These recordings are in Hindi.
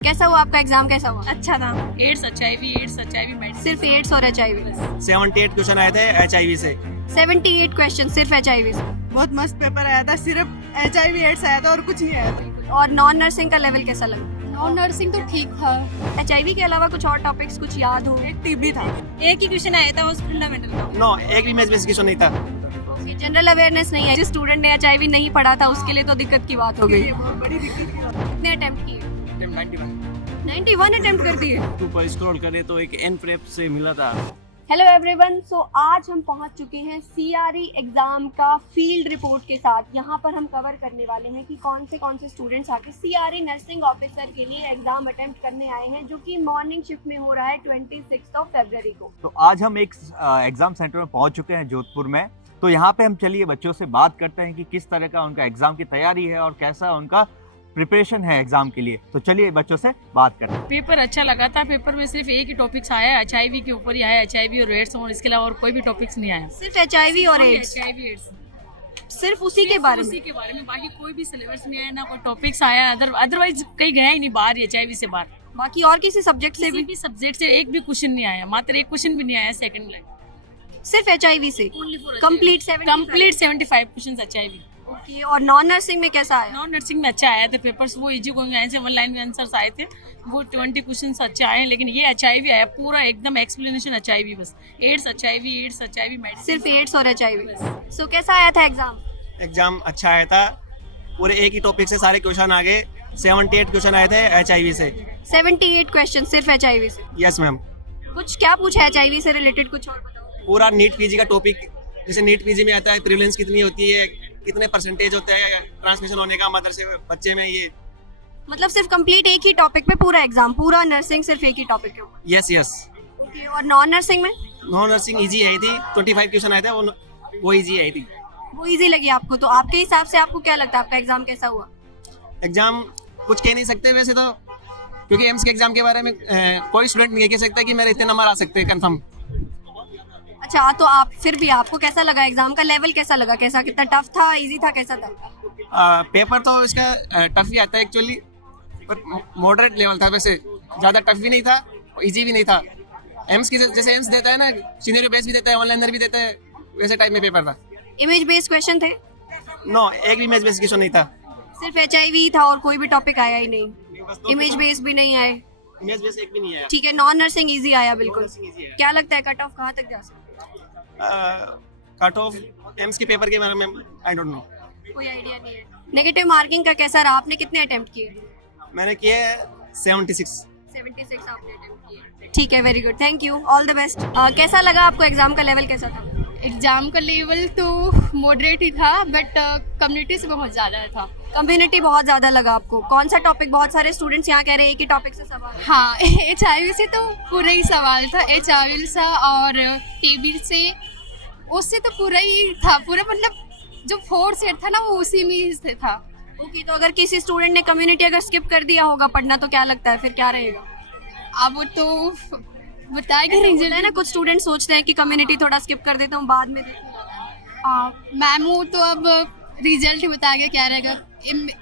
कैसा हुआ आपका एग्जाम, कैसा हुआ? अच्छा था। AIDS HIV medicine. सिर्फ एड्स और एचआईवी? 78 क्वेश्चन आए थे HIV से। 78 क्वेश्चन सिर्फ एचआईवी से? बहुत मस्त पेपर आया था, सिर्फ एचआईवी एड्स आया था और कुछ नहीं आया था। और नॉन नर्सिंग का लेवल कैसा लगा? नॉन नर्सिंग तो ठीक था। एचआईवी के अलावा कुछ और टॉपिक्स कुछ याद हो? एक टीबी था, एक ही क्वेश्चन आया था, वो फंडामेंटल का। नो, एक भी मैथ बेस क्वेश्चन नहीं था। जनरल अवेयरनेस नहीं है। जिस स्टूडेंट ने एचआईवी नहीं पढ़ा था उसके लिए तो दिक्कत की बात हो गई। बड़ी दिक्कत की बात। कितने अटेम्प्ट किए? 91 अटेम्प्ट कर दिए। ऊपर स्क्रॉल करें तो एक एन प्रेप से मिला था। हेलो एवरीवन, सो आज हम पहुंच चुके हैं सीआरई एग्जाम का फील्ड रिपोर्ट के साथ। यहाँ पर हम कवर करने वाले हैं कि कौन से स्टूडेंट्स आके सीआरई नर्सिंग ऑफिसर के लिए एग्जाम अटेम्प्ट करने आए हैं, जो कि मॉर्निंग शिफ्ट में हो रहा है 26 फरवरी को। तो आज हम एक एग्जाम सेंटर में पहुंच चुके हैं जोधपुर में। तो यहाँ पे हम चलिए बच्चों से बात करते हैं कि किस तरह का उनका एग्जाम की तैयारी है और कैसा उनका प्रिपरेशन है एग्जाम के लिए। तो चलिए बच्चों से बात करते हैं। पेपर अच्छा लगा था। पेपर में सिर्फ एक ही टॉपिक्स आया है, एचआईवी के ऊपर ही आया, एचआईवी और एड्स, और इसके अलावा और कोई भी टॉपिक्स नहीं आया। सिर्फ एचआईवी और एड्स? एचआईवी एड्स सिर्फ उसी के बारे में, बाकी कोई भी सिलेबस नहीं आया, ना कोई टॉपिक्स आया। अदरवाइज कहीं गया ही नहीं बाहर, एचआईवी से बाहर। बाकी और किसी सब्जेक्ट से भी? सब्जेक्ट से एक भी क्वेश्चन नहीं आया, मात्र एक क्वेश्चन भी नहीं आया सेकंड लाइन। सिर्फ एचआईवी से कंप्लीट 75 क्वेश्चन एचआईवी। ओके, और नॉन नर्सिंग में कैसा आया? नॉन नर्सिंग में अच्छा आया थे पेपर्स, वो इजी गोइंग आए थे, 1 लाइन में आंसर्स आए थे, वो 20 क्वेश्चन अच्छे आए हैं। लेकिन ये एचआईवी आया पूरा एकदम एक्सप्लेनेशन एचआईवी, बस एड्स एचआईवी मेडिसिन। सिर्फ एड्स और एचआईवी। सो कैसा आया था एग्जाम? एग्जाम अच्छा आया था, पूरे एक ही टॉपिक से सारे क्वेश्चन आ गए। 78 क्वेश्चन आए थे HIV से। 78 क्वेश्चन सिर्फ एचआईवी से? Yes ma'am. कुछ क्या पूछा एचआईवी से रिलेटेड, कुछ और बताओ। पूरा नीट पीजी का टॉपिक, जैसे नीट पीजी में आता है प्रिवलेंस कितनी होती है, कितने परसेंटेज होता है ट्रांसमिशन होने का मदर से बच्चे में, ये मतलब सिर्फ कंप्लीट एक ही टॉपिक पे पूरा एग्जाम, पूरा नर्सिंग सिर्फ एक ही टॉपिक के ऊपर? Yes yes. ओके, और नॉन नर्सिंग में? नॉन नर्सिंग इजी आई थी, 25 क्वेश्चन आए थे, वो इजी आई थी। वो इजी लगी आपको? तो आपके हिसाब से आपको क्या लगता है आपका एग्जाम कैसा हुआ? एग्जाम कुछ कह नहीं सकते वैसे तो, क्योंकि एम्स के एग्जाम के बारे में कोई स्टूडेंट नहीं कह सकता कि मेरे इतने नंबर आ सकते हैं कंफर्म। अच्छा, तो आप फिर भी आपको कैसा लगा एग्जाम का लेवल, कैसा लगा, कैसा, कितना टफ था, इजी था, कैसा था? पेपर तो इसका टफ ही आता है एक्चुअली, पर मॉडरेट लेवल था, वैसे ज़्यादा टफ भी नहीं था, इजी भी नहीं था। एम्स की जैसे एम्स देता है ना, सिनेरियो बेस भी देता है, ऑनलाइनर भी देता है, वैसे टाइप में पेपर था। इमेज बेस्ड क्वेश्चन थे? नो, एक भी इमेज बेस्ड क्वेश्चन नहीं था। सिर्फ एचआईवी था और कोई भी टॉपिक आया ही नहीं? इमेज बेस्ड भी नहीं आए? इमेज बेस्ड एक भी नहीं आया। ठीक है, नॉन नर्सिंग इजी आया बिल्कुल। Nursing easy आया। क्या लगता है कट ऑफ कहाँ तक जा सकता कट ऑफ एम्स के पेपर के बारे में आई डोंट नो, है? कोई आइडिया नहीं है। नेगेटिव मार्किंग का कैसा रहा? आपने कितने अटेम्प्ट किए? मैंने किए 76। 76 आपने अटेम्प्ट किए। ठीक है, very good, thank you, all the best. कैसा लगा आपको एग्जाम का लेवल, कैसा था? एग्जाम का लेवल तो मॉडरेट ही था, बट कम्युनिटी से बहुत ज़्यादा था। कम्युनिटी बहुत ज़्यादा लगा आपको? कौन सा टॉपिक? बहुत सारे स्टूडेंट्स यहाँ कह रहे हैं एक ही टॉपिक से सवाल। हाँ, एचआईवी से तो पूरा ही सवाल था, एचआईवी से और टीबी से, उससे तो पूरा ही था, पूरा मतलब जो 4 सेट था ना वो उसी में से था। ओके, तो अगर किसी स्टूडेंट ने कम्युनिटी अगर स्किप कर दिया होगा पढ़ना, तो क्या लगता है फिर क्या रहेगा? अब वो तो बताएगा रिजल्ट है ना, कुछ स्टूडेंट सोचते हैं कि कम्युनिटी थोड़ा स्किप कर देता हूँ, बाद में देखूंगा। मैम वो तो अब रिजल्ट ही बताएगा क्या रहेगा।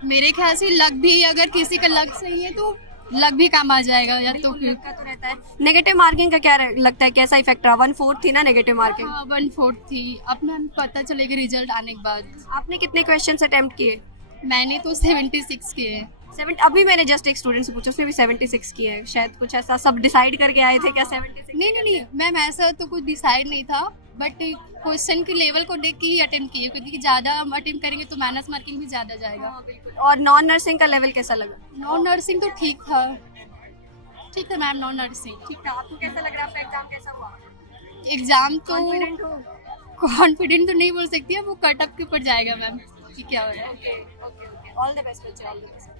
मेरे ख्याल से लक भी, अगर किसी का लक सही है तो लक भी काम आ जाएगा, या तो फिर का तो रहता है। नेगेटिव मार्किंग का क्या लगता है, कैसा इफेक्ट रहा? 1/4 थी ना नेगेटिव मार्किंग? 1/4 थी। अब मैम पता चलेगा रिजल्ट आने के बाद। आपने कितने क्वेश्चन अटेम्प्ट किए? मैंने तो 76 किए हैं। अभी मैंने जस्ट एक स्टूडेंट से पूछा, उसने भी 76 किए हैं। शायद कुछ ऐसा सब डिसाइड करके आए थे क्या 76? नहीं मैम, ऐसा तो कुछ डिसाइड नहीं था, बट क्वेश्चन के लेवल को देख के ही अटेम्प्ट किए, क्योंकि ज़्यादा हम अटेम्प्ट करेंगे तो माइनस मार्किंग भी ज़्यादा जाएगा। बिल्कुल। और नॉन नर्सिंग का लेवल कैसा लगा? नॉन नर्सिंग तो ठीक था मैम, नॉन नर्सिंग ठीक था। आपको कैसा लग रहा है आपका एग्जाम कैसा हुआ? एग्जाम तो कॉन्फिडेंट हो? कॉन्फिडेंट तो नहीं बोल सकती है, वो कट ऑफ के ऊपर जाएगा मैम कि क्या हो रहा है। ओके, ऑल द बेस्ट बच्चे, ऑल द बेस्ट।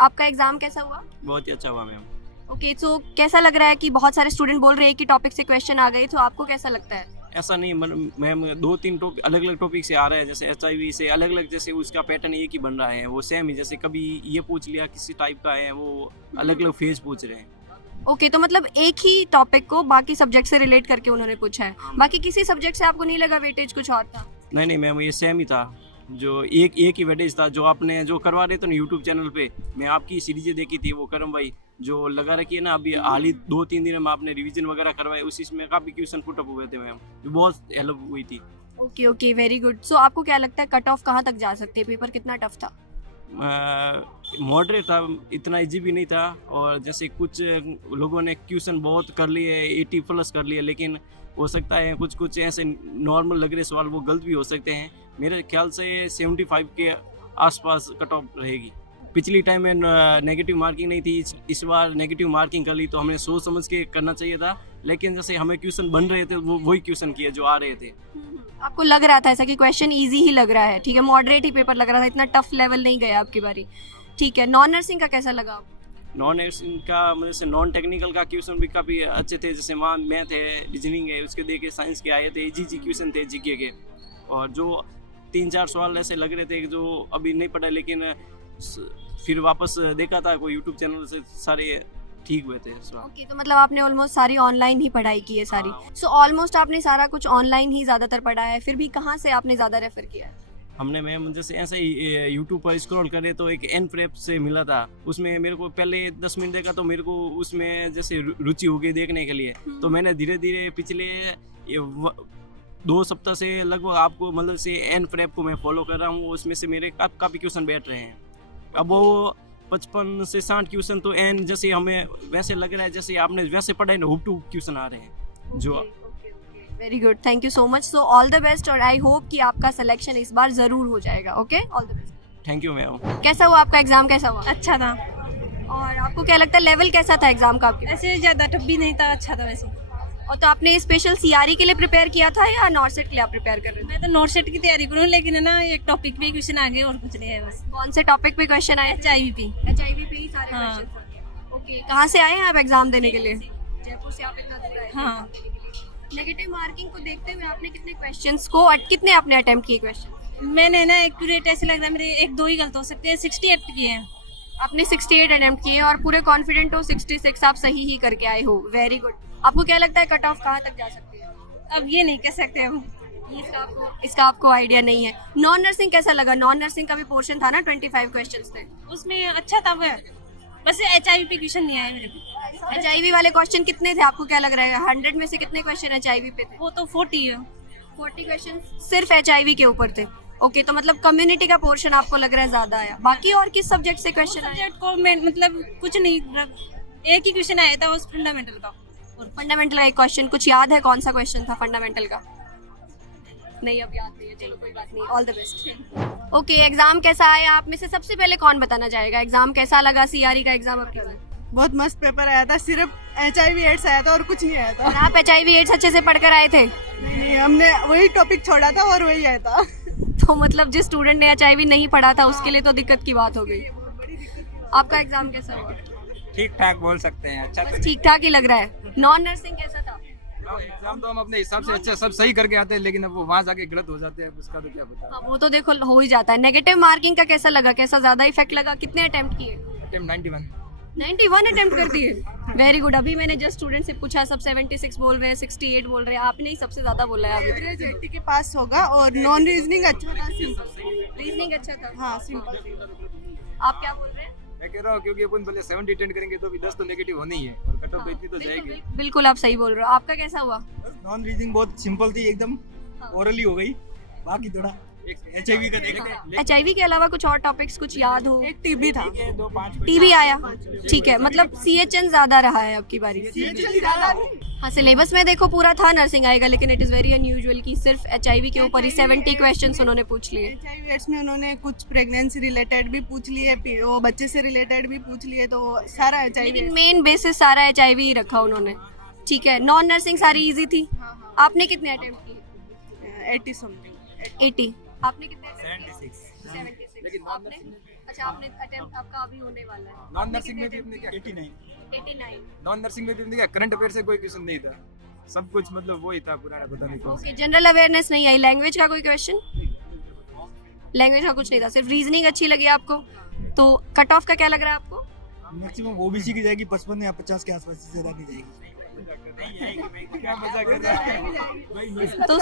आपका एग्जाम कैसा हुआ? बहुत ही अच्छा हुआ मैम। ओके, तो कैसा लग रहा है कि बहुत सारे स्टूडेंट बोल रहे हैं कि टॉपिक से क्वेश्चन आ गए, तो आपको कैसा लगता है? ऐसा नहीं मैम, 2-3 टॉपिक अलग अलग टॉपिक से आ रहा है, जैसे एचआईवी से अलग अलग, जैसे उसका पैटर्न एक ही बन रहा है, वो सेम ही, जैसे कभी ये पूछ लिया किसी टाइप का है, वो अलग अलग फेज पूछ रहे हैं। ओके, तो मतलब एक ही टॉपिक को बाकी सब्जेक्ट से रिलेट करके उन्होंने पूछा है, बाकी किसी सब्जेक्ट से आपको नहीं लगा वेटेज कुछ और था? नहीं मैम, ये सेम ही था, जो एक ही वेटेज था, जो आपने जो करवा रहे थे ना यूट्यूब चैनल पे, मैं आपकी सीरीजें देखी थी, वो करम भाई जो लगा रखी है ना, अभी हाल ही 2-3 दिन में आपने रिवीजन वगैरह करवाए, उसी में काफ़ी क्वेश्चन पुट अप हुए थे मैम, बहुत हेल्प हुई थी। Okay okay, very good. So आपको क्या लगता है कट ऑफ कहाँ तक जा सकती है? पेपर कितना टफ था? मॉडरेट था, इतना इजी भी नहीं था। और जैसे कुछ लोगों ने क्वेश्चन बहुत कर लिए, 80 प्लस कर लिए, लेकिन हो सकता है कुछ कुछ ऐसे नॉर्मल लग रहे सवाल वो गलत भी हो सकते हैं। मेरे ख्याल से 75 के आसपास कट ऑफ रहेगी। पिछली टाइम में नेगेटिव मार्किंग नहीं थी, इस बार नेगेटिव मार्किंग कर ली, तो हमें सोच समझ के करना चाहिए था। लेकिन जैसे हमें क्वेश्चन बन रहे थे वो वही क्वेश्चन किए जो आ रहे थे। आपको लग रहा था ऐसा कि क्वेश्चन इजी ही लग रहा है? ठीक है, मॉडरेट ही पेपर लग रहा था, इतना टफ लेवल नहीं गया आपकी बारी। ठीक है, नॉन नर्सिंग का कैसा लगा? नॉन नर्सिंग का मतलब से नॉन टेक्निकल का क्वेश्चन भी काफ़ी अच्छे थे, जैसे वहाँ मैथ है, रीजनिंग है, उसके देखे साइंस के आए थे, इजी क्वेश्चन थे जीके के। और जो 3-4 सवाल ऐसे लग रहे थे जो अभी नहीं पढ़ा, लेकिन फिर वापस देखा था कोई यूट्यूब चैनल से, सारे ठीक हुए थे सवाल। ओके, तो मतलब आपने ऑलमोस्ट सारी ऑनलाइन ही पढ़ाई की है सारी। सो ऑलमोस्ट आपने सारा कुछ ऑनलाइन ही ज़्यादातर पढ़ा है, फिर भी कहाँ से आपने ज़्यादा रेफर किया है? हमने मैम जैसे ऐसे ही यूट्यूब पर स्क्रॉल करे तो एक एन प्रेप से मिला था, उसमें मेरे को पहले 10 मिनट देखा, तो मेरे को उसमें जैसे रुचि हो गई देखने के लिए। तो मैंने धीरे धीरे पिछले 2 सप्ताह से लगभग आपको मतलब से एन प्रेप को मैं फॉलो कर रहा हूँ। उसमें से मेरे काफ़ी क्वेश्चन बैठ रहे हैं। अब वो 55 से 60 क्वेश्चन तो एन जैसे हमें वैसे लग रहा है जैसे आपने वैसे पढ़ा है ना, हुब टू क्वेश्चन आ रहे हैं जो। Very good, thank you so much. So all the best, और आई होप कि आपका सिलेक्शन इस बार ज़रूर हो जाएगा। Okay, all the best. Thank you ma'am. कैसा हुआ आपका एग्जाम? कैसा हुआ? अच्छा था, और आपको क्या लगता है लेवल कैसा था एग्जाम का आपके? ऐसे ज़्यादा टफ भी नहीं था, अच्छा था वैसे। और तो आपने स्पेशल सीआरई के लिए प्रिपेयर किया था या नॉर्सेट के लिए आप प्रिपेयर कर रहे थे? मैं तो नॉट सेट की तैयारी करूँ, लेकिन है ना एक टॉपिक पे क्वेश्चन आ गए और कुछ नहीं है बस। कौन से टॉपिक पे क्वेश्चन आए? HIV HIV पे ही सारे हाँ। क्वेश्चन। ओके, कहाँ से आए हैं आप एग्जाम देने के लिए? जयपुर से आप इतना दूर आए? हाँ। नेगेटिव मार्किंग को देखते हुए आपने कितने क्वेश्चंस को कितने आपने अटेम्प्ट किए क्वेश्चन? मैंने ना एक्यूरेट ऐसे लग रहा है मेरे 1-2 ही गलत हो सकते हैं, 68 किए हैं। आपने 68 अटेम्प्ट किए और पूरे कॉन्फिडेंट हो 66 आप सही ही करके आए हो। Very good. आपको क्या लगता है कट ऑफ कहाँ तक जा सकती है? अब ये नहीं कह सकते हम। इसका आपको आइडिया नहीं है। नॉन नर्सिंग कैसा लगा? नॉन नर्सिंग का भी पोर्शन था ना, 25 क्वेश्चंस थे उसमें अच्छा था वह, बस HIV पे क्वेश्चन नहीं आए मेरे को। HIV वाले क्वेश्चन कितने थे आपको क्या लग रहा है? 100 में से कितने क्वेश्चन HIV पे थे? वो तो 40 है। 40 क्वेश्चन सिर्फ HIV के ऊपर थे। ओके, तो मतलब कम्युनिटी का पोर्शन आपको लग रहा है ज्यादा आया। बाकी और किस सब्जेक्ट से क्वेश्चन आए? सब्जेक्ट को मैं मतलब कुछ नहीं, एक ही क्वेश्चन आया था उस फंडामेंटल का। और फंडामेंटल का एक क्वेश्चन कुछ याद है? कौन सा क्वेश्चन था फंडामेंटल का? नहीं, अब याद नहीं है। चलो कोई बात नहीं, all the best. Okay, exam कैसा आया? आप में से सबसे पहले कौन बताना चाहेगा एग्जाम कैसा लगा? सीआरई का एग्जाम आपके लिए बहुत मस्त पेपर आया था, सिर्फ HIV AIDS आया था और कुछ नहीं आया था। आप HIV AIDS अच्छे से पढ़कर आए थे? नहीं, हमने वही टॉपिक छोड़ा था और वही आया था। तो मतलब जिस स्टूडेंट ने HIV नहीं पढ़ा था उसके लिए तो दिक्कत की बात हो गई। आपका एग्जाम कैसा हुआ? ठीक ठाक बोल सकते हैं, अच्छा बस ठीक ठाक ही लग रहा है। नॉन नर्सिंग कैसा था? एग्जाम तो हम अपने हिसाब से अच्छा सब सही करके आते हैं, लेकिन अब वो वहाँ जाके गलत हो जाते हैं, उसका तो क्या पता। हाँ, वो तो देखो हो ही जाता है। नेगेटिव मार्किंग का कैसा लगा? कैसा ज्यादा इफेक्ट लगा? कितने अटेम्प्ट किए? अटेम्प्ट 91 अटेम्प्ट कर दिए। Very good. अभी मैंने जस्ट स्टूडेंट से पूछा, सब 76 बोल रहे हैं, 68 बोल रहे हैं। आपने ही सबसे ज्यादा बोला है अभी। एवरेज 80 के पास होगा और नॉन रीजनिंग अच्छा था, सिंपल। रीजनिंग अच्छा था। हाँ, सिंपल। आप क्या बोल रहे हैं? मैं कह रहा हूँ क्योंकि अपन पहले 70 अटेंड करेंगे तो भी 10 तो नेगेटिव होनी ही है, और कट ऑफ तो इतनी तो जाएगी। बिल्कुल आप सही बोल रहे हो। आपका कैसा हुआ? नॉन रीडिंग बहुत सिंपल थी एकदम, ओरली हो गई, बाकी थोड़ा HIV का देखेंगे। HIV के अलावा कुछ और टॉपिक्स कुछ याद हो? एक TB था। 2-5 TB आया, ठीक है। मतलब CHN ज्यादा रहा है अब की बारी। हाँ, सिलेबस में देखो पूरा था नर्सिंग आएगा, लेकिन इट इज वेरी अनयूजुअल कि सिर्फ HIV के ऊपर ही 70 क्वेश्चंस उन्होंने पूछ लिए। HIV AIDS में उन्होंने कुछ प्रेगनेंसी रिलेटेड भी पूछ लिए, वो बच्चे से रिलेटेड भी पूछ लिए, तो सारा HIV लेकिन मेन बेसिस सारा HIV ही रखा उन्होंने। ठीक है, नॉन नर्सिंग सारी इजी थी। आपने कितने अटेम्प्ट किए? 80 समथिंग। 80। आपने कितने? 76। लेकिन आपने? अच्छा, आपने अटेम्प्ट आपका अभी होने वाला है। नॉन नर्सिंग में भी अपने क्या 89। 89। नॉन नर्सिंग में भी अपने क्या करंट अफेयर से कोई क्वेश्चन नहीं था, सब कुछ मतलब वही था पुराना, पता नहीं कौन सा। ओके, जनरल अवेयरनेस नहीं आई। लैंग्वेज का कोई क्वेश्चन? लैंग्वेज का कुछ नहीं था, सिर्फ रीजनिंग अच्छी लगी आपको। तो कट ऑफ का क्या लग रहा है आपको? मैक्सिमम OBC की जाएगी 55 या 50 के आसपास, से ज्यादा नहीं जाएगी। क्या मजाक कर रहा है? तो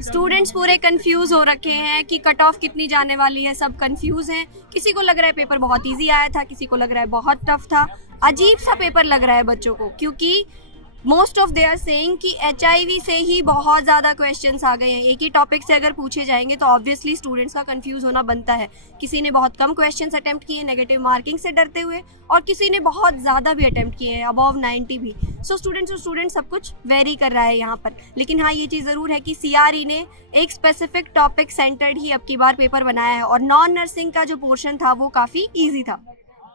स्टूडेंट्स पूरे कंफ्यूज हो रखे हैं कि कट ऑफ कितनी जाने वाली है। सब कंफ्यूज हैं। किसी को लग रहा है पेपर बहुत इजी आया था, किसी को लग रहा है बहुत टफ था। अजीब सा पेपर लग रहा है बच्चों को, क्योंकि most of they are saying कि HIV से ही बहुत ज़्यादा क्वेश्चंस आ गए हैं। एक ही टॉपिक से अगर पूछे जाएंगे तो ऑब्वियसली स्टूडेंट्स का कंफ्यूज होना बनता है। किसी ने बहुत कम क्वेश्चंस अटेम्प्ट किए नेगेटिव मार्किंग से डरते हुए, और किसी ने बहुत ज़्यादा भी अटेम्प्ट किए हैं, अबव 90 भी। सो स्टूडेंट्स सब कुछ वेरी कर रहा है यहाँ पर। लेकिन हाँ, ये चीज़ ज़रूर है कि CRE ने एक स्पेसिफिक टॉपिक सेंटर्ड ही अब की बार पेपर बनाया है, और नॉन नर्सिंग का जो पोर्शन था वो काफ़ी ईजी था।